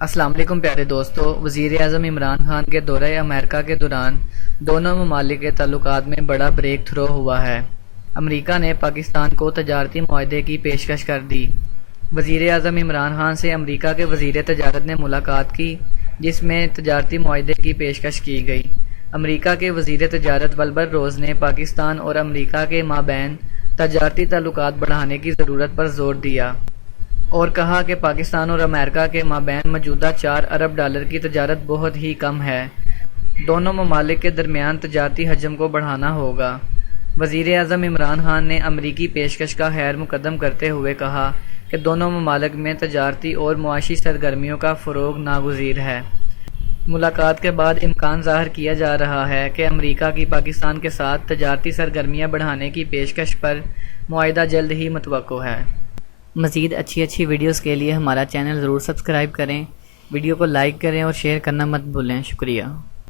السلام علیکم پیارے دوستو، وزیر اعظم عمران خان کے دورہ امریکہ کے دوران دونوں ممالک کے تعلقات میں بڑا بریک تھرو ہوا ہے۔ امریکہ نے پاکستان کو تجارتی معاہدے کی پیشکش کر دی۔ وزیر اعظم عمران خان سے امریکہ کے وزیر تجارت نے ملاقات کی، جس میں تجارتی معاہدے کی پیشکش کی گئی۔ امریکہ کے وزیر تجارت ولبر روز نے پاکستان اور امریکہ کے مابین تجارتی تعلقات بڑھانے کی ضرورت پر زور دیا اور کہا کہ پاکستان اور امریکہ کے مابین موجودہ 4 ارب ڈالر کی تجارت بہت ہی کم ہے۔ دونوں ممالک کے درمیان تجارتی حجم کو بڑھانا ہوگا۔ وزیر اعظم عمران خان نے امریکی پیشکش کا خیر مقدم کرتے ہوئے کہا کہ دونوں ممالک میں تجارتی اور معاشی سرگرمیوں کا فروغ ناگزیر ہے۔ ملاقات کے بعد امکان ظاہر کیا جا رہا ہے کہ امریکہ کی پاکستان کے ساتھ تجارتی سرگرمیاں بڑھانے کی پیشکش پر معاہدہ جلد ہی متوقع ہے۔ مزید اچھی ویڈیوز کے لیے ہمارا چینل ضرور سبسکرائب کریں، ویڈیو کو لائک کریں اور شیئر کرنا مت بھولیں۔ شکریہ۔